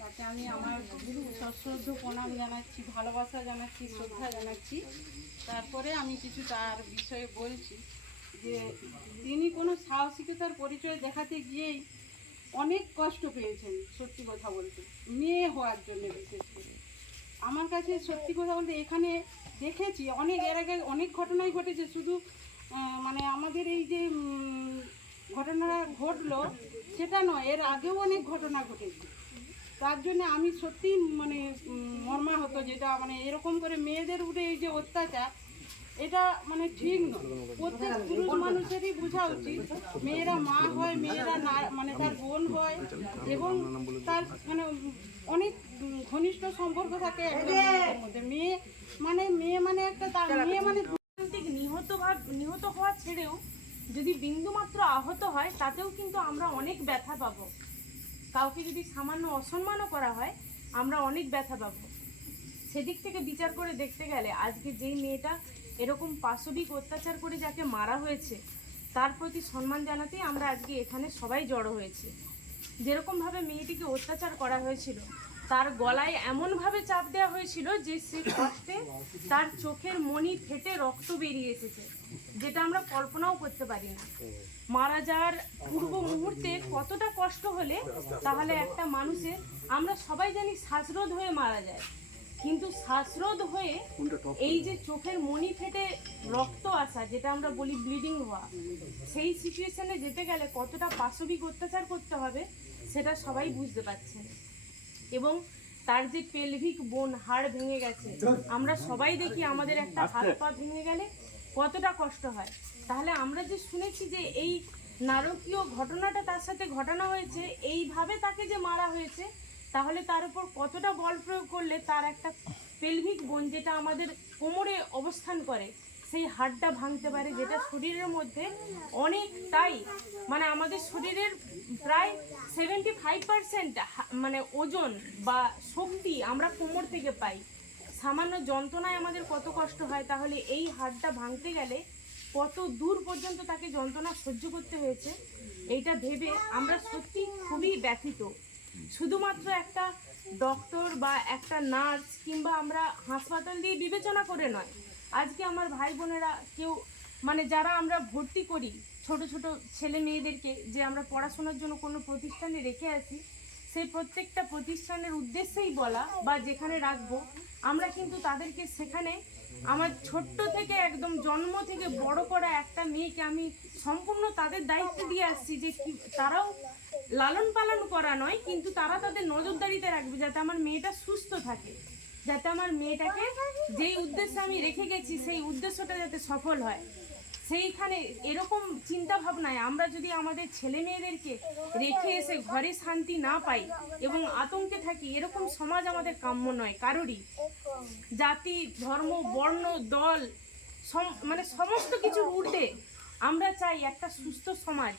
তাকে আমি আমার প্রণাম জানাচ্ছি, ভালোবাসা জানাচ্ছি, শ্রদ্ধা জানাচ্ছি। তারপরে আমি কিছু তার বিষয়ে বলছি যে তিনি কোনো সাহসিকতার পরিচয় দেখাতে গিয়েই অনেক কষ্ট পেয়েছেন, সত্যি কথা বলতে। মেয়ে হওয়ার জন্য বিশেষ আমার কাছে সত্যি কথা বলতে এখানে দেখেছি অনেক, এর আগে অনেক ঘটনাই ঘটেছে। শুধু মানে আমাদের এই যে উম, ঘটনা ঘটলো সেটা নয় এর আগেও অনেক ঘটনা ঘটেছে। তার জন্য আমি সত্যি মানে উম, মর্মাহত যেটা মানে এরকম করে মেয়েদের উপরে এই যে অত্যাচার এটা মানে ঠিক নয়। প্রত্যেক পুরুষ মানুষেরই বোঝা উচিত মেয়েরা মা হয় মেয়েরা না মানে তার বোন হয় এবং তার মানে অনেক ঘনিষ্ঠ সম্পর্ক থাকে মেয়ে মানে মেয়ে মানে একটা তার মেয়ে মানে রাজনৈতিক নিহত নিহত হওয়া ছেড়েও যদি বিন্দুমাত্র আহত হয়, তাতেও কিন্তু আমরা অনেক ব্যথা পাব। কাউকে যদি সামান্য অসম্মানও করা হয়, আমরা অনেক ব্যথা পাব। সেদিক থেকে বিচার করে দেখতে গেলে, আজকে যেই মেয়েটা এরকম পাশবিক অত্যাচার করে যাকে মারা হয়েছে, তার প্রতি সম্মান জানাতেই আমরা আজকে এখানে সবাই জড়ো হয়েছি। যেরকমভাবে মেয়েটিকে অত্যাচার করা হয়েছিল তার গলায় এমনভাবে চাপ দেওয়া হয়েছিল যে সে কষ্টে তার চোখের মণি ফেটে রক্ত বেরিয়ে এসেছে, যেটা আমরা কল্পনাও করতে পারি না। মারা যাওয়ার পূর্ব মুহূর্তে কতটা কষ্ট হলে, তাহলে একটা মানুষের, আমরা সবাই জানি শ্বাসরোধ হয়ে মারা যায়। কিন্তু শ্বাসরোধ হয়ে এই যে চোখের মণি ফেটে রক্ত আসা, যেটা আমরা বলি ব্লিডিং হওয়া, সেই সিচুয়েশনে যেতে গেলে কতটা পাশবিক অত্যাচার করতে হবে, সেটা সবাই বুঝতে পারছেন এবং তার যে পেলভিক বোন হাড় ভেঙে গেছে আমরা সবাই দেখি আমাদের একটা হাত পা ভেঙে গেলে কতটা কষ্ট হয়। তাহলে আমরা যে শুনেছি যে এই নারকীয় ঘটনাটা তার সাথে ঘটানো হয়েছে এইভাবে তাকে যে মারা হয়েছে তাহলে তার উপর কতটা বল প্রয়োগ করলে তার একটা পেলভিক বোন যেটা আমাদের কোমরে অবস্থান করে সেই হাড়টা ভাঙতে পারে যেটা শরীরের মধ্যে অনেকটাই মানে আমাদের শরীরের প্রায় সেভেন্টি ফাইভ পার্সেন্ট মানে ওজন বা শক্তি আমরা কোমর থেকে পাই। সামান্য যন্ত্রণায় আমাদের কত কষ্ট হয়, তাহলে এই হাড়টা ভাঙতে গেলে কত দূর পর্যন্ত তাকে যন্ত্রণা সহ্য করতে হয়েছে, এইটা ভেবে আমরা সত্যি খুবই ব্যথিত। শুধুমাত্র একটা ডক্টর বা একটা নার্স কিংবা আমরা হাসপাতাল দিয়ে বিবেচনা করে নয় আজকে আমার ভাই বোনেরা কেউ মানে যারা আমরা ভর্তি করি, ছোট ছোট ছেলে মেয়েদেরকে, যে আমরা পড়াশোনার জন্য কোনো প্রতিষ্ঠানে রেখে আসি, সেই প্রত্যেকটা প্রতিষ্ঠানের উদ্দেশ্যেই বলা বা যেখানে রাখব, আমরা কিন্তু তাদেরকে সেখানে আমার ছোট্ট থেকে একদম জন্ম থেকে বড় করা একটা মেয়েকে আমি সম্পূর্ণ তাদের দায়িত্ব দিয়ে আসছি যে তারাও লালন পালন করা নয়, কিন্তু তারা তাদের নজরদারিতে রাখবে যাতে আমার মেয়েটা সুস্থ থাকে। যাতে আমার মেয়েটাকে যেই উদ্দেশ্যে আমি রেখে গেছি, সেই উদ্দেশ্যটা যাতে সফল হয়। সেইখানে এরকম চিন্তা ভাবনায় আমরা যদি আমাদের ছেলে মেয়েদেরকে রেখে এসে ঘরে শান্তি না পাই এবং আতঙ্কে থাকি, এরকম সমাজ আমাদের কাম্য নয়, কারোরই। জাতি, ধর্ম, বর্ণ, দল মানে সমস্ত কিছু ঊর্ধ্বে আমরা চাই একটা সুস্থ সমাজ,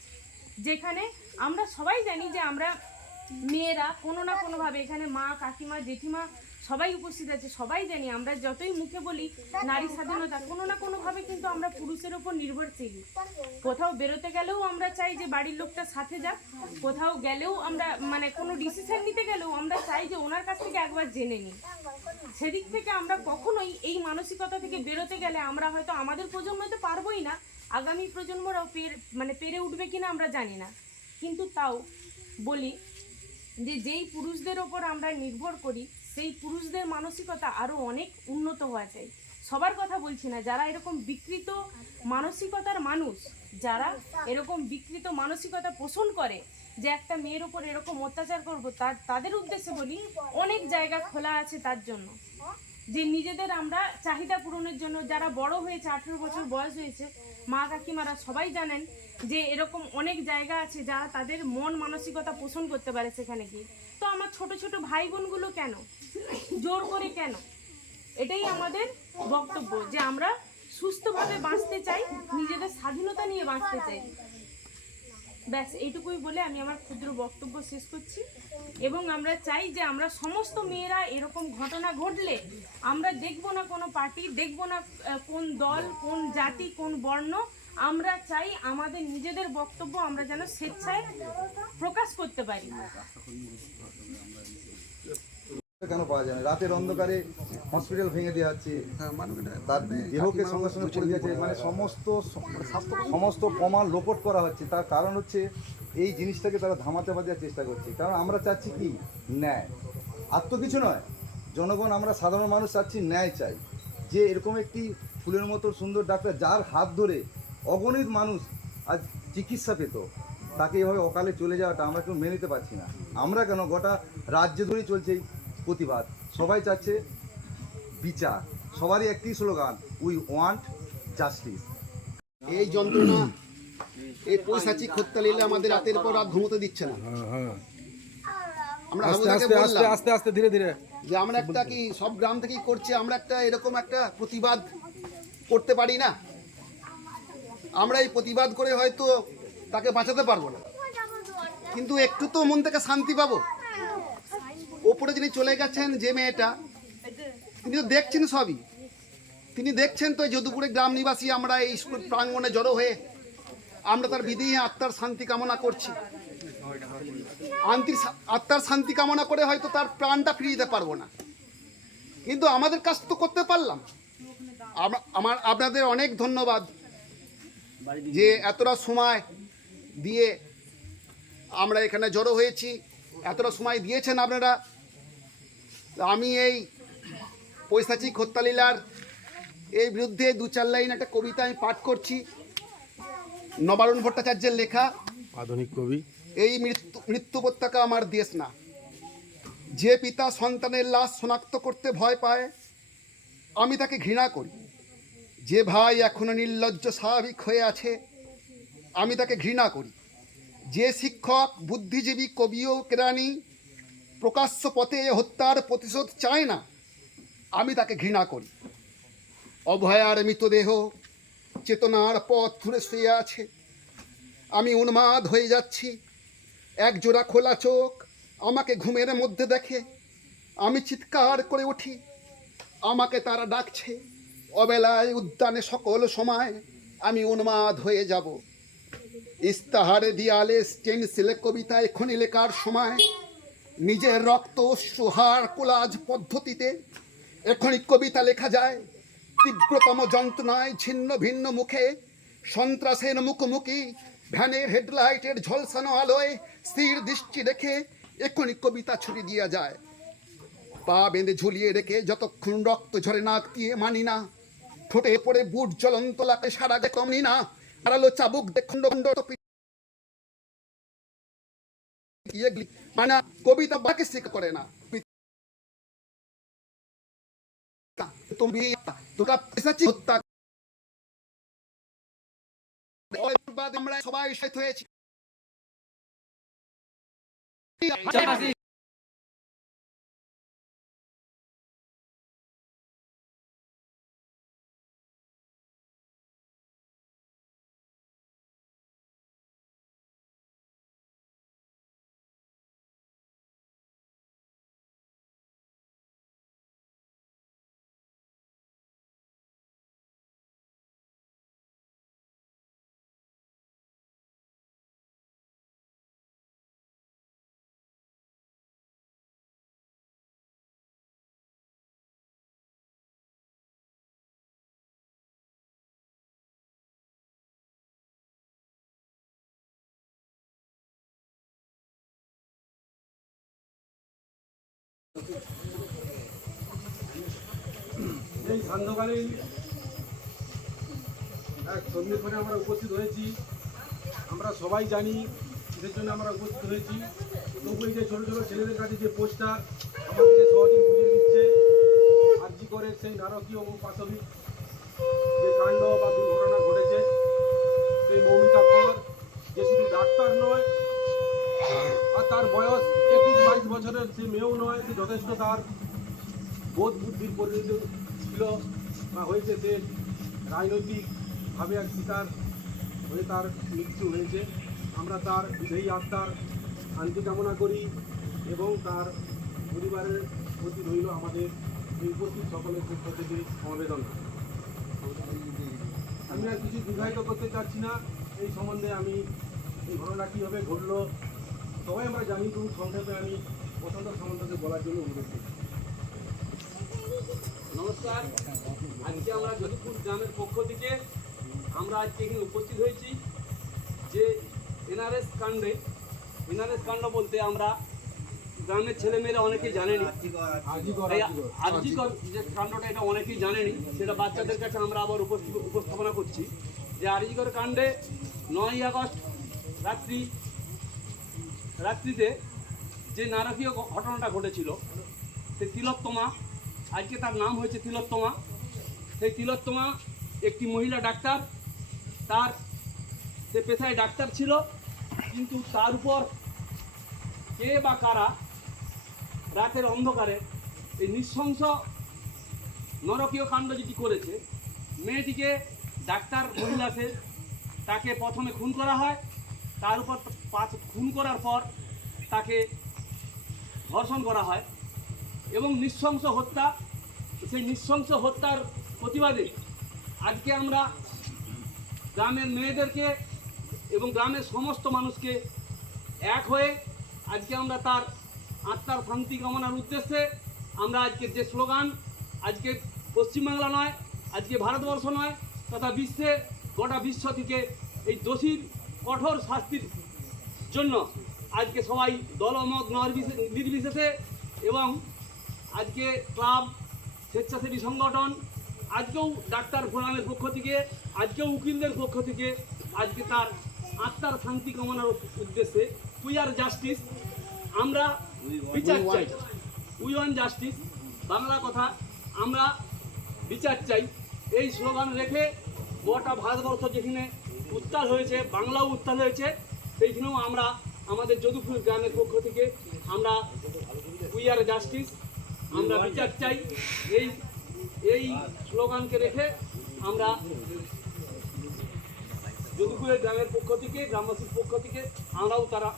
যেখানে আমরা সবাই জানি যে আমরা মেয়েরা কোনো না কোনোভাবে এখানে মা, কাকিমা, জেঠিমা সবাই উপস্থিত আছে, সবাই জানি, আমরা যতই মুখে বলি, নারী স্বাধীনতা, কোনো না কোনোভাবে কিন্তু আমরা পুরুষের ওপর নির্ভরশীল। কোথাও বেরোতে গেলেও আমরা চাই যে বাড়ির লোকটা সাথে যাক, কোথাও গেলেও আমরা মানে কোনো ডিসিশন নিতে গেলেও আমরা চাই যে ওনার কাছ থেকে একবার জেনে নিই। সেদিক থেকে আমরা কখনোই এই মানসিকতা থেকে বেরোতে গেলে আমরা হয়তো আমাদের প্রজন্ম তো পারবোই না, আগামী প্রজন্মরাও পের মানে পেরে উঠবে কিনা আমরা জানি না। কিন্তু তাও বলি যে যেই পুরুষদের ওপর আমরা নির্ভর করি সেই পুরুষদের মানসিকতা আরও অনেক উন্নত হওয়া চাই। সবার কথা বলছি না, যারা এরকম বিকৃত মানসিকতার মানুষ, যারা এরকম বিকৃত মানসিকতা পোষণ করে যে একটা মেয়ের ওপর এরকম অত্যাচার করব, তার, তাদের উদ্দেশ্যে বলি, অনেক জায়গা খোলা আছে তার জন্য। যে নিজেদের আমরা চাহিদা পূরণের জন্য, যারা বড় হয়েছে, আঠেরো বছর বয়স হয়েছে, মা কাকিমারা সবাই জানেন যে এরকম অনেক জায়গা আছে যারা তাদের মন মানসিকতা পোষণ করতে পারে সেখানে গিয়ে। তো আমার ছোট ছোট ভাই বোনগুলো কেন? জোর করে কেন? এটাই আমাদের বক্তব্য, যে আমরা সুস্থভাবে বাঁচতে চাই, নিজেদের স্বাধীনতা নিয়ে বাঁচতে চাই। ব্যাস, এইটুকুই বলে আমি আমার ক্ষুদ্র বক্তব্য শেষ করছি। এবং আমরা চাই যে আমরা সমস্ত মেয়েরা এরকম ঘটনা ঘটলে আমরা দেখব না কোনো পার্টি, দেখব না কোন দল, কোন জাতি, কোন বর্ণ আমরা চাই আমাদের নিজেদের বক্তব্য আমরা যেন স্বেচ্ছায় প্রকাশ করতে পারি। কেন পাওয়া যায় না? রাতের অন্ধকারে হসপিটাল ভেঙে দেওয়া হচ্ছে। তার দেহকে সঙ্গে সঙ্গে পড়ে যাচ্ছে মানে সমস্ত সমস্ত প্রমাণ লোপট করা হচ্ছে। তার কারণ হচ্ছে এই জিনিসটাকে তারা চেষ্টা করছে। কারণ আমরা চাচ্ছি কি? ন্যায়। আর তো কিছু নয়। জনগণ আমরা সাধারণ মানুষ চাচ্ছি ন্যায় চাই। যে এরকম একটি ফুলের মতো সুন্দর ডাক্তার যার হাত ধরে অগণিত মানুষ আজ চিকিৎসা পেত। তাকে এভাবে অকালে চলে যাওয়াটা আমরা কেউ মেনে নিতে পারছি না। আমরা কেন গোটা রাজ্য ধরেই চলছে এই প্রতিবাদ? সবাই চাচ্ছে বিচার। সবারই একটি স্লোগান উই ওয়ান্ট জাস্টিস এই যন্ত্রণা এই পৈশাচিক হত্যা নিলে আমাদের রাতের পর রাত ঘুমোতে দিচ্ছে না। আমরা হাবুদাকে বললাম আস্তে আস্তে ধীরে ধীরে। যে আমরা একটা কি সব গ্রাম থেকেই করছে আমরা একটা এরকম একটা প্রতিবাদ করতে পারি না? আমরা এই প্রতিবাদ করে হয়তো তাকে বাঁচাতে পারব না। কিন্তু একটু তো মন থেকে শান্তি পাবো। ওপরে যিনি চলে গেছেন যে মেয়েটা, তিনি তো দেখছেন সবই। তিনি দেখছেন তো এই যদুপুরের গ্রাম নিবাসী আমরা এই স্কুল প্রাঙ্গণে জড়ো হয়ে আমরা তার বিধি আত্মার শান্তি কামনা করছি। আত্মার শান্তি কামনা করে হয়তো তার প্রাণটা ফিরিয়ে দিতে পারব না। কিন্তু আমাদের কাজ তো করতে পারলাম। আমার আপনাদের অনেক ধন্যবাদ। যে এতটা সময় দিয়ে আমরা এখানে জড়ো হয়েছি এতটা সময় দিয়েছেন আপনারা। আমি এই পৈশাচিক হত্যালীলার এই বিরুদ্ধে দু চার লাইন একটা কবিতা আমি পাঠ করছি। নবারুণ ভট্টাচার্যের লেখা আধুনিক কবি। এই মৃত্যু মৃত্যু উপত্যকা আমার দেশ না। যে পিতা সন্তানের লাশ শনাক্ত করতে ভয় পায় আমি তাকে ঘৃণা করি। যে ভাই এখনও নির্লজ্জ স্বাভাবিক হয়ে আছে, আমি তাকে ঘৃণা করি। যে শিক্ষক, বুদ্ধিজীবী কবি ও কেরানি প্রকাশ্য পথে হত্যার প্রতিশোধ চায় না, আমি তাকে ঘৃণা করি। অভয়ার মৃতদেহ চেতনার পথ ধরে শুয়ে আছে। আমি উন্মাদ হয়ে যাচ্ছি। এক জোড়া খোলা চোখ আমাকে ঘুমের মধ্যে দেখে। আমি চিৎকার করে উঠি। আমাকে তারা ডাকছে। অবেলায় উদ্যানে সকল সময় আমি উন্মাদ হয়ে যাব। ইস্তাহারে দিয়ালে স্টেনসিলে কবিতা এখনই লেখার সময় নিজের রক্ত সুহার কোলাজ পদ্ধতিতে এখনই কবিতা লেখা যায়। তীব্রতম যন্ত্রণায় ছিন্ন ভিন্ন মুখে সন্ত্রাসের মুখোমুখি ভ্যানের হেডলাইটের ঝলসানো আলোয় স্থির দৃষ্টি রেখে এখনই কবিতা ছুটি দিয়া যায়। পা বেঁধে ঝুলিয়ে রেখে যতক্ষণ রক্ত ঝরে নাক দিয়ে মানি না ঠোঁটে পড়ে বুট জ্বলন্ত লাকে সারা গে কমনি না, আড়ালো চাবুক দেখন্ড খণ্ড মানে কবিতা বাকে শিখ করে না। তুমি তোরা পেশাচি হত্যা আমরা সবাই শহীদ হয়েছি। এই সান্ধ্যকালীন এক সন্ধ্যেক্ষণে আমরা উপস্থিত হয়েছি। আমরা সবাই জানি কিসের জন্য আমরা উপস্থিত হয়েছি। তবু এই যে ছোটো ছোটো ছেলেদের কাছে যে পোস্টার আমাদেরকে সহজে বুঝিয়ে দিচ্ছে, আর্জি করে সেই নারকীয় ও পাশবিক যে কাণ্ড বা দুর্ঘটনা ঘটেছে সেই মৌমিতা কর যে শুধু ডাক্তার নয় আর তার বয়স একুশ বাইশ বছরের সে মেয়েও নয়, সে যথেষ্ট তার বোধ বুদ্ধির পরিণত ছিল বা হয়েছে, সে রাজনৈতিকভাবে এক শিকার হয়ে তার মৃত্যু হয়েছে। আমরা তার বিধেয়ী আত্মার শান্তি কামনা করি এবং তার পরিবারের প্রতি রইল আমাদের এই উপস্থিত সকলের পক্ষ থেকে সমবেদনা। আমি আর কিছু দীর্ঘায়িত করতে চাচ্ছি না, এই সম্বন্ধে আমি এই ঘটনা কীভাবে ঘটলো, সবাই আমরা জানি কিন্তু সংক্ষেপে আমি বসন্ত সামন্তকে বলার জন্য অনুরোধ নমস্কার। আজকে আমরা যদুপুর গ্রামের পক্ষ থেকে আমরা আজকে এখানে উপস্থিত হয়েছি যে এনআরএস কাণ্ডে। এনআরএস কাণ্ড বলতে আমরা গ্রামের ছেলেমেয়েরা অনেকেই জানেনি। আর্যিকর যে কাণ্ডটা এটা অনেকেই জানেনি সেটা বাচ্চাদের কাছে আমরা আবার উপস্থাপনা করছি। যে আর্যিকর কাণ্ডে নয়ই আগস্ট রাত্রি রাত্রিতে যে নারকীয় ঘটনাটা ঘটেছিল, সেই তিলোত্তমা, আজকে তার নাম হয়েছে তিলোত্তমা। সেই তিলোত্তমা একটি মহিলা ডাক্তার, তার সে পেশায় ডাক্তার ছিল, কিন্তু তার উপর কে বা কারা রাতের অন্ধকারে এই নৃশংস নরকীয় কাণ্ড যেটি করেছে, মেয়েটিকে ডাক্তার মহিলা সে তাকে প্রথমে খুন করা হয়, তার উপর পাঁচ খুন করার পর তাকে ধর্ষণ করা হয় এবং নৃশংস হত্যা, সেই নৃশংস হত্যার প্রতিবাদে আজকে আমরা গ্রামের মেয়েদেরকে এবং গ্রামের সমস্ত মানুষকে এক হয়ে আজকে আমরা তার আত্মার শান্তি কামনার উদ্দেশ্যে আমরা আজকে যে স্লোগান, আজকে পশ্চিমবাংলা নয়, আজকে ভারতবর্ষ নয়, তথা বিশ্বে গোটা বিশ্ব থেকে এই দোষীর কঠোর শাস্তির জন্য আজকে সবাই দলমত নরবিশে- নির্বিশেষে এবং আজকে ক্লাব স্বেচ্ছাসেবী সংগঠন, আজকেও ডাক্তার ফোরামের পক্ষ থেকে, আজকেও উকিলদের পক্ষ থেকে, আজকে তার আত্মার শান্তি কামনার উদ্দেশ্যে উই আর জাস্টিস আমরা বিচার চাই। উই ওয়ান জাস্টিস বাংলা কথা, আমরা বিচার চাই। এই স্লোগান রেখে গোটা ভারতবর্ষ যেখানে উত্তাল হয়েছে, বাংলাও উত্তাল হয়েছে, সেইখানেও আমরা আমাদের যদুপুর গ্রামের পক্ষ থেকে আমরা উই আর জাস্টিস আমরা বিচার চাই। এই এই স্লোগানকে রেখে আমরা যদুপুরের গ্রামের পক্ষ থেকে, গ্রামবাসীর পক্ষ থেকে আমরাও তারা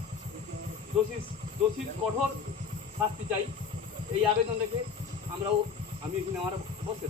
দোষী, দোষীর কঠোর শাস্তি চাই। এই আবেদন রেখে আমরাও, আমি এখানে আমার বসে